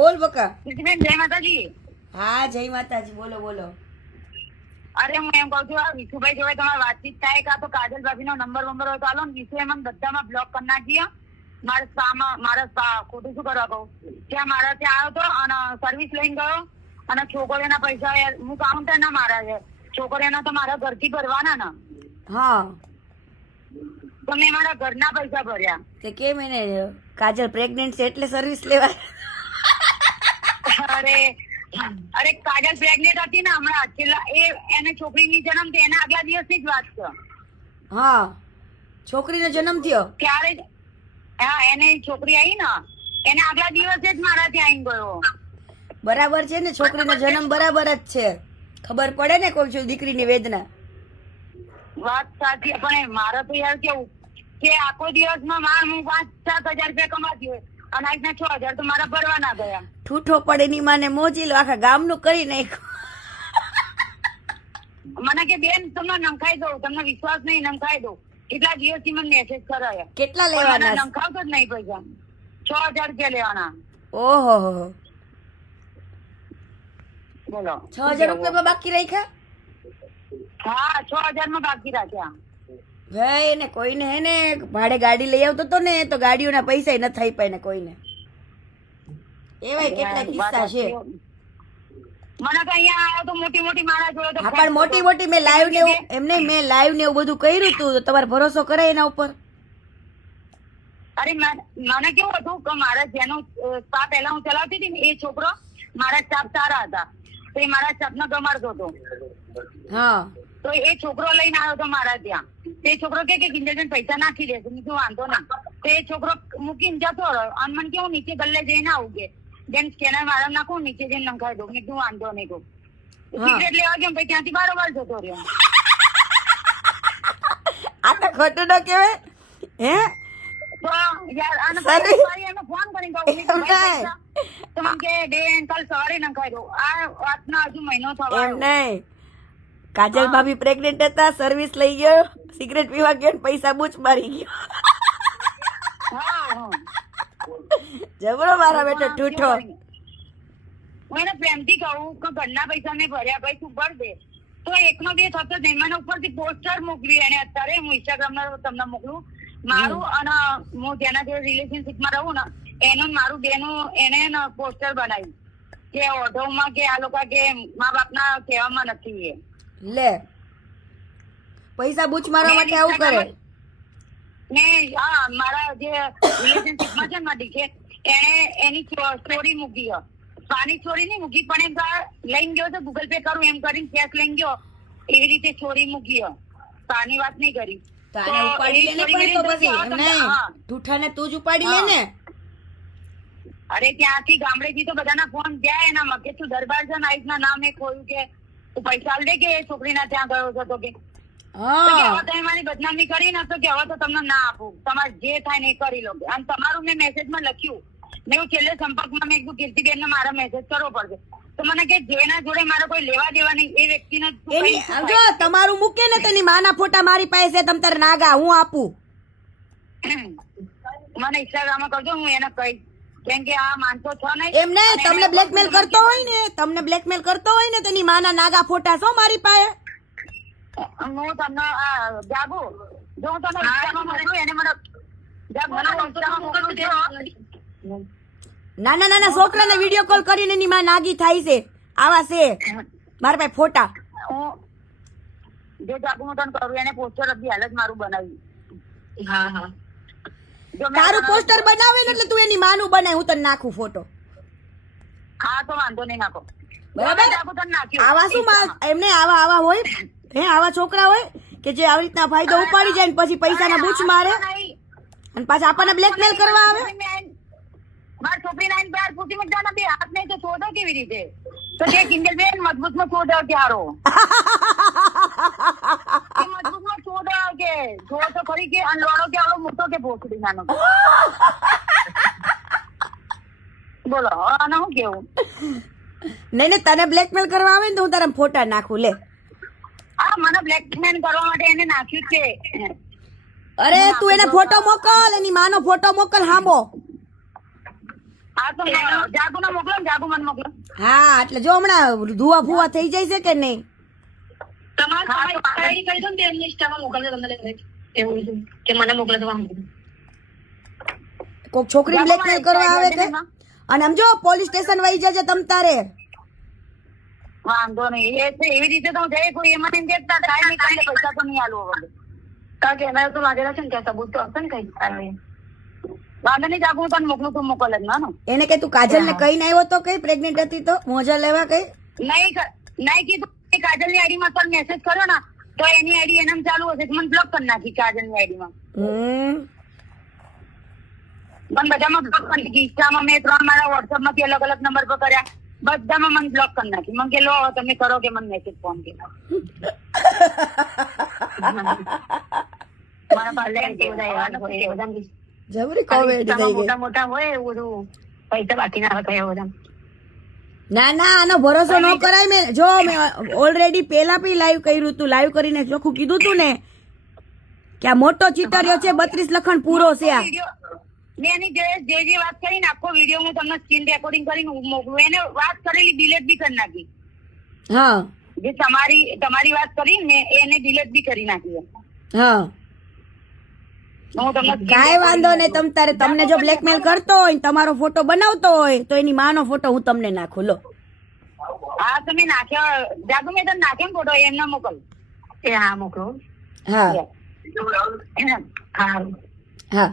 બોલ બકા. બેન જય માતાજી. હા જય માતાજી, બોલો બોલો. અરે હું એમ કહું છું આ વિશુભાઈ જોડે તમારી વાતચીત થાય કાં તો કાજલ ભાભી નો નંબર હોય તો આલો ને. વિશુ એમ બધામાં બ્લોક કરી નાખીએ. મારા ખોટું શું કરવા કહું ત્યાં મારા ત્યાં આવ્યો હતો અને સર્વિસ લઈને ગયો અને છોકરીઓના પૈસા હું કાઉન્ટર ના મારા છે, છોકરીઓના તો મારા ઘરથી ભરવાના ને. હા તો મેં મારા ઘરના પૈસા ભર્યા. તે કેમ એને કાજલ પ્રેગ્નેન્ટ છે એટલે સર્વિસ લેવા? અરે કાજલ પ્રેગ્નેન્ટ હતી ને હમણાં છેલ્લા એને છોકરીની જન્મ થયો એના આગલા દિવસની જ વાત છે. હા છોકરીનો જન્મ થયો ત્યારે હા એને છોકરી આવી ને એને આગલા દિવસે જ મારા ત્યાં આવીને ગયો. બરાબર છે ને, છોકરીનો જન્મ બરાબર જ છે. ખબર પડે ને કોઈ છું દીકરીની વેદના. વાત સાચી, પણ મારે તો યાર કેવું કે આખો દિવસમાં હું 5-7 હજાર રૂપિયા કમાતી હોય અને આજના 6 હજાર તો મારા ભરવાના ગયા. ઠૂઠો પડે ની માને મોજી લો, આખા ગામનું કરી નાખ્યું. મને કે બેન તમને નંખાઈ દઉં, તમને વિશ્વાસ નહીં નંખાઈ દઉં. કેટલા દિવસથી મને મેસેજ કરાયા. કેટલા લેવાના? નંખાવતો જ નહીં પૈસા. 6,000 રૂપિયા લેવાના. ઓહો બોલો 6,000 રૂપિયા બાકી રાખ્યા? હા 6,000 માં બાકી રાખ્યા. ભાઈ એને કોઈને હે ને ભાડે ગાડી લઈ આવતો તો ને તો ગાડીઓના પૈસા ન થઈ પાય ને કોઈને. એવાય કેટલા કિસ્સા છે. મને તો અહીંયા આવ્યો તો મોટી મોટી મારા જોડે તો હા પણ મોટી મોટી મેં લાઈવ ને એવું એમને મેં લાઈવ ને એવું બધું કર્યું તું. તમારે ભરોસો કરાય એના ઉપર? અરે મને કેવું હતું કે મારા જેનો સ્પા પહેલા હું ચલાવતી હતી ને એ છોકરો મારા સ્ટાફ સારા હતા તો એ મારા સ્ટાફ ને ગમાડતો હતો. હા તો એ છોકરો લઈને આવ્યો હતો મારા ત્યાં. તે છોકરો કે કિંજલબેન પૈસા નાખી દેશે. મેં કીધું વાંધો ના. તો એ છોકરો મૂકીને જતો રહ્યો અને મને કેવું નીચે ગલ્લે જઈને આવું કે જેમ સ્કેનર મારા નાખું નીચે જઈને નંખાઈ દઉં. મેં કીધું વાંધો નહીં કહું. સિગરેટ લેવા ગયો પછી ત્યાંથી બારોબાર જતો રહ્યો. આ તો ખોટું ન કહેવાય હે? તો યાર આને પછી એને ફોન કરીને કહું તો મને કે બેન કાલ સવારે નંખાઈ દઉં. આ વાતના હજુ મહિનો થવા એમ નહીં. કાજલ ભાભી પ્રેગ્નેન્ટ હતા, સર્વિસ લઈ ગયો, સિગરેટ પીવા ગયો, પૈસા બૂચ મારી ગયો. જબરો મારા બેટો ઠૂઠો. હું એને પ્રેમથી કહું કે ઘરના પૈસા મેં ભર્યા ભાઈ તું ભર દે. તો એકનો બે થતો જ નહીં. મને ઉપરથી પોસ્ટર મોકલી એને. અત્યારે હું ઇન્સ્ટાગ્રામ તમને મોકલું મારું અને હું જેના જોડે રિલેશનશીપમાં રહું ને એનું મારું બેનું એને પોસ્ટર બનાવ્યું કે ઓઢવમાં કે આ લોકો કે મા બાપના કહેવામાં નથી. એ લે પૈસા બૂચ મારવા માટે આવું કરે ને. હા મારા જે રિલેશનશીપમાં છે ને મારી છે એને એની સ્ટોરી મૂકી. પાની સ્ટોરી નહીં મૂકી પણ એમ લઈને ગયો તો ગૂગલ પે કરું એમ કરીને કેશ લઈને ગયો એવી રીતે સ્ટોરી મૂકી. પાની વાત નહીં કરી. તારે ઉપાડી લેને પણ તો પછી એમ નહીં ઠૂઠાને તું જ ઉપાડી લે ને. અરે ત્યાંથી ગામડેથી તો બધાના ફોન જાય એના મકે તું દરબાર છે નાઈટ ના નામ એ ખોયું કે તું પૈસા દે કે છોકરીના ત્યાં ગયો હતો કે હવે તમે મારી બદનામી કરી ને તો કે હવે તો તમને ના આપું, તમારે જે થાય ને એ કરી લો. અને તમારું મેં મેસેજમાં લખ્યું મેં હું છેલ્લે સંપર્કમાં મેં કીધું કીર્તિબેન ને મારા મેસેજ કરવો પડશે. તો મને કે જેના જોડે મારે કોઈ લેવા દેવા નહીં એ વ્યક્તિને જો તમારું મૂકે ને તેની માના ફોટા મારી પાસે તમ તારે નાગા હું આપું. મને ઇન્સ્ટાગ્રામ કરજો હું એને કહીશ કેમ કે આ માનતો છો નહીં. એમ નહીં તમને બ્લેકમેલ કરતો હોય ને તેની માના નાગા ફોટા છો મારી પાસે. હું તમને જાગુ જો હું તમને ઇન્સ્ટામાં મોકલું એને મને જાગુ ઇન્સ્ટામાં મોકલું છે. નાના નાના છોકરાને વિડીયો કોલ કરીને એની માં નાગી થાય છે. આવા છે મારા પાસે ફોટા. જો જાગુ હું તને કરું એને પોસ્ટર અભી હાલ જ મારું બનાવ્યું. હા હા તારું પોસ્ટર બનાવે એટલે તું એની માનું બનાય હું તને નાખું ફોટો. હા તો વાંધો નહીં નાખો બરાબર. આવા શું એમને આવા હોય હે આવા છોકરા હોય કે જે આવી રીતના ફાયદો ઉપાડી જાય ને પછી પૈસાના બૂચ મારે અને પાછા આપણને બ્લેકમેલ કરવા આવે. મારી છોકરીને આઈને પ્યાર પૂછી મજાના બે હાથ નહીં તો છોડો કેવી રીતે? તો કે કિંજલબેન મજબૂત માં છોડો ક્યારો મજબૂત માં છોડો કે જો તો ખરી કે અનલોડો કે આવડો મોટો કે ભોસડી નાનો. બોલો આને હું કેવું? નહીં તને બ્લેકમેલ કરવા આવે ને તો હું તારા ફોટા નાખું. લે હા મને બ્લેકમેલ કરવા માટે એને નાખ્યું છે. અરે તું એને ફોટો મોકલ, એની માનો ફોટો મોકલ. હામો હા તો જાગુને મોકલો ને, જાગુ મને મોકલો. હા એટલે જો હમણાં ધુઆ ફુવા થઈ જાય છે કે નહીં? તમારી આઈડી કરી દો ને, એમની ઇન્સ્ટામાં મોકલજો તમને. એવું છે કે મને મોકલે તો વાંધો નહીં. કોક છોકરી બ્લેકમેલ કરવા આવે કે? અને આમ જો પોલીસ સ્ટેશન વહી જજે તમ તારે. વાંધો નહીં, એ છે એવી રીતે તો જાય કોઈ એમાં એમ કેતા કાંઈ નહીં કાંઈ પૈસા તો નહીં આલવો વગર. કારણ કે એના તો લાગેલા છે ને કે સબૂત તો હશે ને કઈ. વાંધો નહીં, જાગું તને મોકલું તું મોકલ જ ના. એને કે તું કાજલ ને કઈ આવ્યો તો કઈ પ્રેગ્નેન્ટ હતી તો મોજા લેવા કઈ? નહીં કીધું. કાજલ ની આઈડી માં મેસેજ કર્યો ને તો એની આઈડી એનામ ચાલુ હશે, મને બ્લોક કરી નાખી કાજલ ની આઈડી માં. પણ બધામાં બ્લોક કરી નાખી. ઇન્સ્ટામાં મેં 3 મારા વોટ્સઅપ માંથી અલગ અલગ નંબર પર કર્યા, બધામાં મને બ્લોક કરી નાખી. મને કે લો તમે કરો કે મને મેસેજ ફોન કે જબરી કોમેડી થઈ ગઈ. મોટા મોટા હોય એવું બધું પૈસા બાકી ના હોય બધા. ના ના આનો ભરોસો ન કરાય. મેં જો મેં ઓલરેડી પેલા બી લાઈવ કર્યું હતું, લાઈવ કરીને ચોખ્ખું કીધું તું ને કે આ મોટો ચીટરિયો છે, 32 લખણ પૂરો છે આ. મેં એની જે વાત કરીને આખો વિડીયો હું તમને સ્ક્રીન રેકોર્ડિંગ કરીને મોકલું. એને વાત કરેલી ડિલીટ બી કરી નાખી. હા જે તમારી વાત કરી ને એને ડિલીટ બી કરી નાખી. હા કાંઈ વાંધો નહીં. તમ તારે તમને જો બ્લેકમેલ કરતો હોય તમારો ફોટો બનાવતો હોય તો એની માનો ફોટો હું તમને નાખું. લો હા તમે નાખ્યો જાગુ, મેં તને નાખ્યો ને ફોટો એમને મોકલ. એ હા મોકલો. હા હા હા